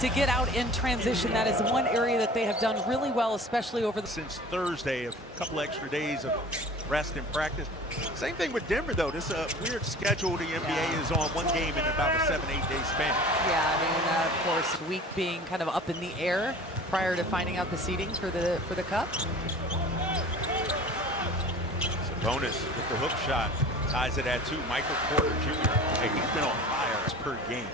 to get out in transition. That is one area that they have done really well, especially over the... Since Thursday, a couple extra days of rest and practice. Same thing with Denver, though. This is a weird schedule. The NBA is on one game in about a 7-8 day span. Yeah, I mean, of course, week being kind of up in the air prior to finding out the seedings for the Cup. Sabonis with the hook shot, ties it at 2. Michael Porter Jr. Hey, he's been on fire per game.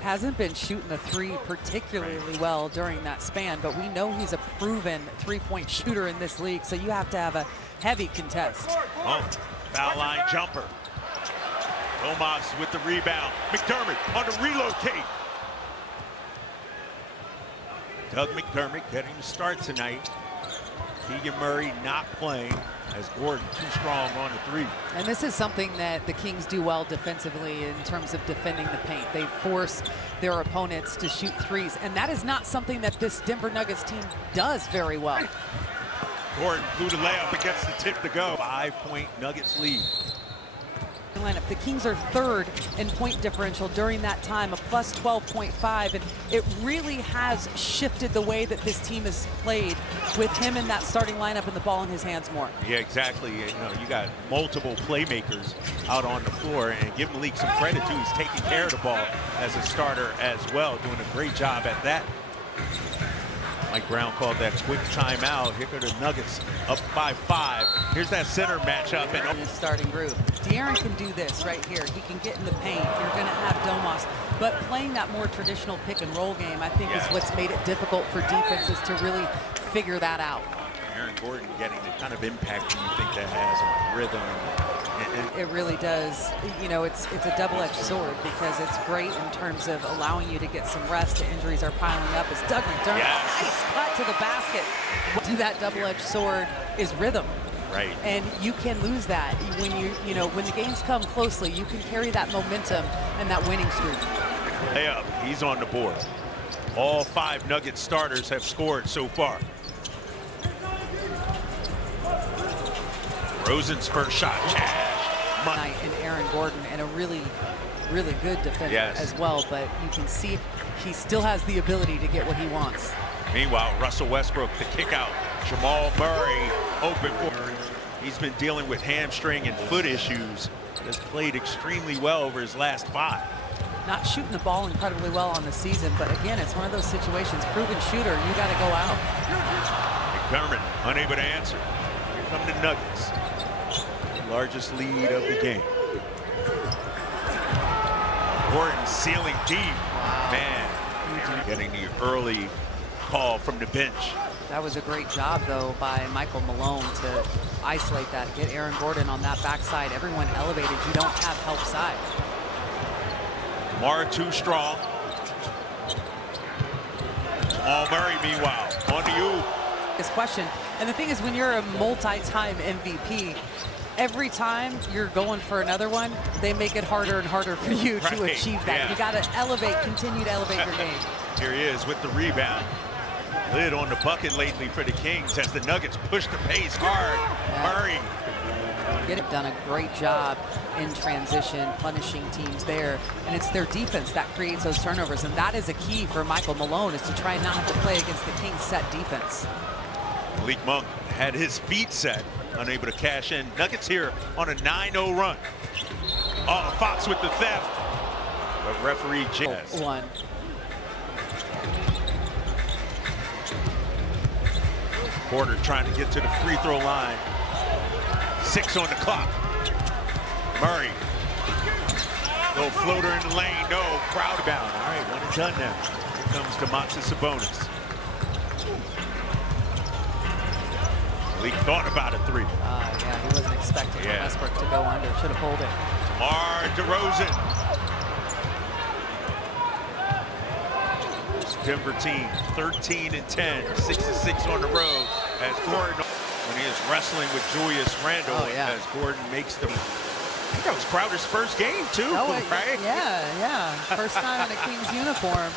Hasn't been shooting the three particularly well during that span, but we know he's a proven three-point shooter in this league, so you have to have a heavy contest. Oh, foul line jumper. Domas with the rebound. McDermott on the relocate. Doug McDermott getting the start tonight. Keegan Murray not playing as Gordon too strong on the three. And this is something that the Kings do well defensively in terms of defending the paint. They force their opponents to shoot threes, and that is not something that this Denver Nuggets team does very well. Gordon blew the layup and gets the tip to go. 5-point Nuggets lead. Lineup. The Kings are third in point differential during that time, a plus 12.5, and it really has shifted the way that this team has played with him in that starting lineup and the ball in his hands more. Yeah, exactly. You know, you got multiple playmakers out on the floor, and give Malik some credit too. He's taking care of the ball as a starter as well, doing a great job at that. Mike Brown called that quick timeout. Here go the Nuggets up by 5. Here's that center matchup. In his starting group. De'Aaron can do this right here. He can get in the paint. You're going to have Domas. But playing that more traditional pick and roll game, I think, is what's made it difficult for defenses to really figure that out. Aaron Gordon getting the kind of impact you think that has on rhythm. It really does. You know, it's a double-edged sword because it's great in terms of allowing you to get some rest. The injuries are piling up. As Doug McDermott, nice cut to the basket. That double-edged sword is rhythm. Right. And you can lose that when when the games come closely. You can carry that momentum and that winning streak. Layup. He's on the board. All 5 Nuggets starters have scored so far. Rosen's first shot. Night and Aaron Gordon, and a really good defender as well, but you can see he still has the ability to get what he wants. Meanwhile, Russell Westbrook, the kick out. Jamal Murray open for. He's been dealing with hamstring and foot issues. Has played extremely well over his last 5. Not shooting the ball incredibly well on the season, but again, it's one of those situations. Proven shooter, you got to go out. McDermott unable to answer. Here come the Nuggets. Largest lead of the game. Gordon sealing deep. Wow. Man, getting the early call from the bench. That was a great job, though, by Michael Malone to isolate that, get Aaron Gordon on that backside. Everyone elevated. You don't have help side. Mara too strong. Jamal Murray, meanwhile, on to you. This question, and the thing is, when you're a multi-time MVP, every time you're going for another one, they make it harder and harder for you to achieve that. You got to elevate, continue to elevate your game. Here he is with the rebound. Lid on the bucket lately for the Kings as the Nuggets push the pace hard. Murray. Done a great job in transition, punishing teams there, and it's their defense that creates those turnovers, and that is a key for Michael Malone, is to try and not have to play against the Kings set defense. Malik Monk had his feet set, unable to cash in. Nuggets here on a 9-0 run. Oh, Fox with the theft. But referee Jazz. One. Porter trying to get to the free throw line. 6 on the clock. Murray. Little floater in the lane. No. Crowd bound. All right, one and done now. Here comes Domantas Sabonis. Malik thought about a 3. Yeah, he wasn't expecting Westbrook to go under. Should have pulled it. DeMar DeRozan. This Denver team, 13-10, 6-6 on the road. As Gordon, when he is wrestling with Julius Randle, as Gordon makes the. I think that was Crowder's first game too, right? Yeah. First time in a Kings uniform.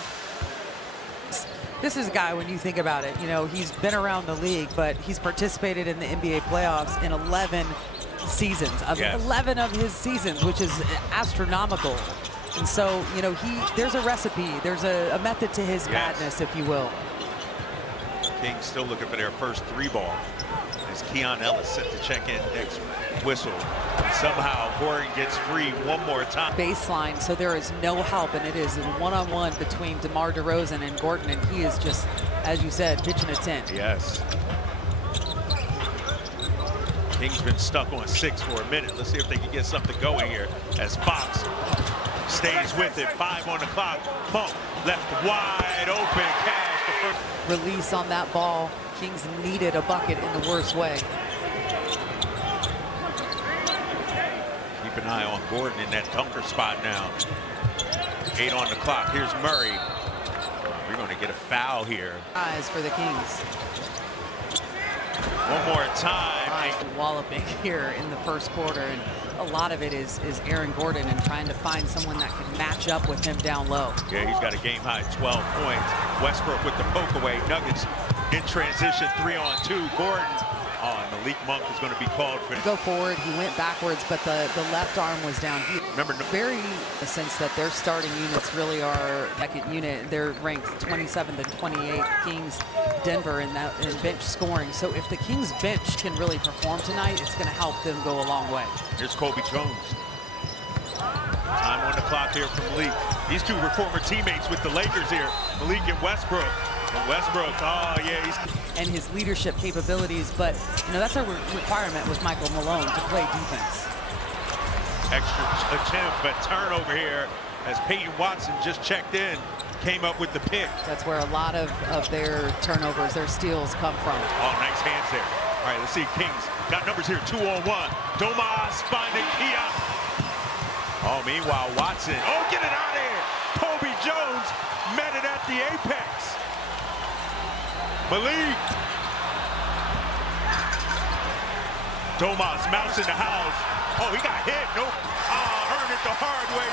This is a guy, when you think about it, you know, he's been around the league, but he's participated in the NBA playoffs in 11 seasons, 11 of his seasons, which is astronomical. And so, you know, there's a recipe, there's a method to his madness, if you will. Kings still looking for their first 3 ball. As Keon Ellis set to check in next whistle. And somehow Gordon gets free one more time. Baseline, so there is no help, and it is a one-on-one between DeMar DeRozan and Gordon, and he is just, as you said, pitching a tent. Yes. Kings been stuck on 6 for a minute. Let's see if they can get something going here as Fox stays with it. 5 on the clock. Monk left wide open. Cash the first. Release on that ball. Kings needed a bucket in the worst way. Keep an eye on Gordon in that dunker spot now. 8 on the clock. Here's Murray. We're going to get a foul here. Eyes for the Kings. One more time. Walloping here in the first quarter, and a lot of it is Aaron Gordon and trying to find someone that can match up with him down low. Yeah, he's got a game-high 12 points. Westbrook with the poke away. Nuggets in transition, 3-on-2. Gordon. Oh, and Malik Monk is going to be called for. Go forward, he went backwards, but the left arm was down. Remember, very the sense that their starting units really are second unit. They're ranked 27th and 28th. Kings, Denver in bench scoring. So if the Kings bench can really perform tonight, it's going to help them go a long way. Here's Kobe Jones. Time on the clock here for Malik. These two were former teammates with the Lakers here. Malik and Westbrook. And Westbrook, oh yeah, and his leadership capabilities, but you know that's a requirement with Michael Malone to play defense. Extra attempt, but turnover here as Peyton Watson just checked in, came up with the pick. That's where a lot of their turnovers, their steals come from. Oh, nice hands there. All right, let's see. Kings got numbers here, 2-on-1. Domas finding Kia. Oh, meanwhile, Watson. Oh, get it out of here. Kobe Jones met it at the apex. Malik. Domas mouse in the house. Oh, he got hit. Nope. Earned it the hard way.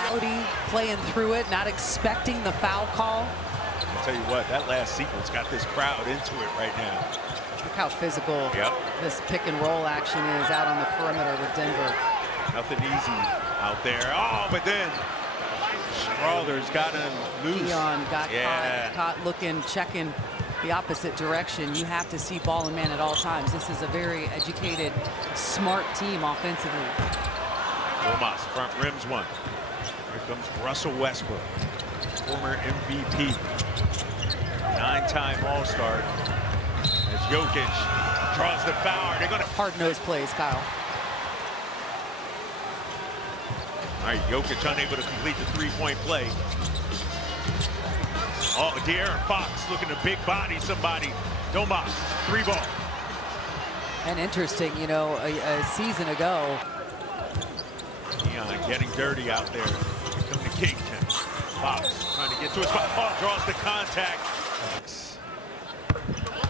Playing through it, not expecting the foul call. I'll tell you what, that last sequence got this crowd into it right now. Look how physical this pick and roll action is out on the perimeter with Denver. Nothing easy out there. Oh, but then Strawler's got him loose. Keon got caught looking, checking the opposite direction. You have to see ball and man at all times. This is a very educated, smart team offensively. Domas, front rims one. Here comes Russell Westbrook, former MVP, 9-time All-Star. As Jokic draws the foul. They're going to hard-nosed plays, Kyle. All right, Jokic unable to complete the 3-point play. Oh, De'Aaron Fox looking to big body somebody. Domas, 3-ball. And interesting, you know, a season ago. Keon getting dirty out there. Here come the Kington. Fox trying to get to his spot. Oh, draws the contact.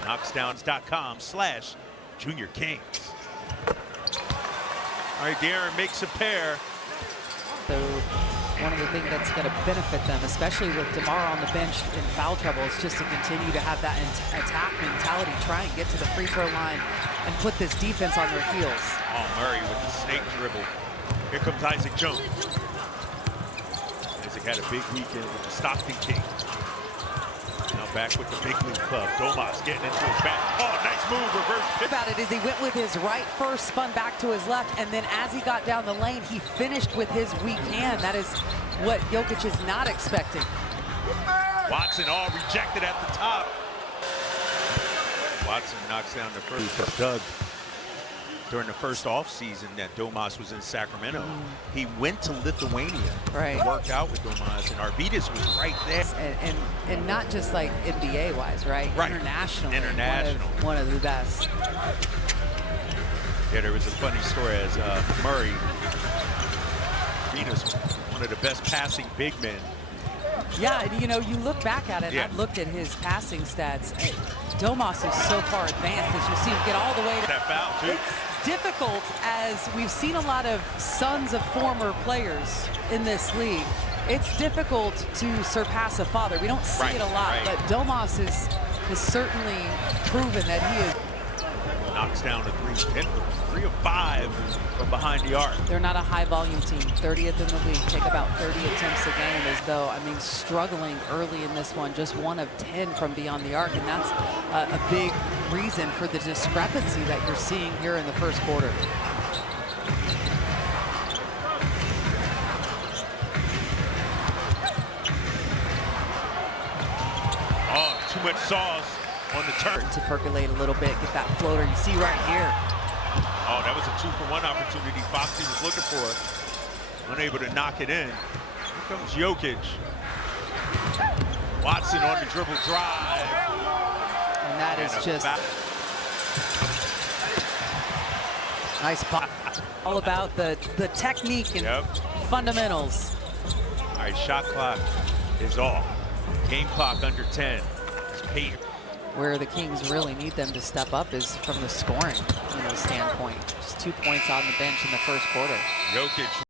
Knocksdowns.com/Junior Kings. All right, De'Aaron makes a pair. So one of the things that's going to benefit them, especially with DeMar on the bench in foul trouble, is just to continue to have that attack mentality, try and get to the free throw line and put this defense on their heels. Oh, Murray with the snake dribble. Here comes Isaac Jones. Isaac had a big weekend with the Stockton Kings. Now back with the big league club. Domas getting into his back. Oh, nice move, reverse. About it is he went with his right first, spun back to his left, and then as he got down the lane, he finished with his weak hand. That is what Jokic is not expecting. Watson all rejected at the top. Watson knocks down the first. Doug, during the first offseason that Domas was in Sacramento, he went to Lithuania, worked out with Domas, and Arvydas was right there. And not just like NBA-wise, right? International. One of the best. Yeah, there was a funny story as Murray, Arvydas, one of the best passing big men. Yeah, you know, you look back at it, I've looked at his passing stats. Domas is so far advanced, as you see him get all the way to that foul, too. It's difficult, as we've seen a lot of sons of former players in this league. It's difficult to surpass a father. We don't see it a lot, but Domas has certainly proven that he is. knocks down a 3 of 5 from behind the arc. They're not a high volume team, 30th in the league, take about 30 attempts a game, as though, I mean, struggling early in this one, just 1 of 10 from beyond the arc, and that's a big reason for the discrepancy that you're seeing here in the first quarter. Oh, too much sauce on the turn. To percolate a little bit, get that floater you see right here. Oh, that was a 2-for-1 opportunity Foxy was looking for. Unable to knock it in. Here comes Jokic. Watson on the dribble drive. And that is just nice pop. All about the technique and fundamentals. All right, shot clock is off. Game clock under 10. It's Payton. Where the Kings really need them to step up is from the scoring, standpoint. Just 2 points on the bench in the first quarter. Jokic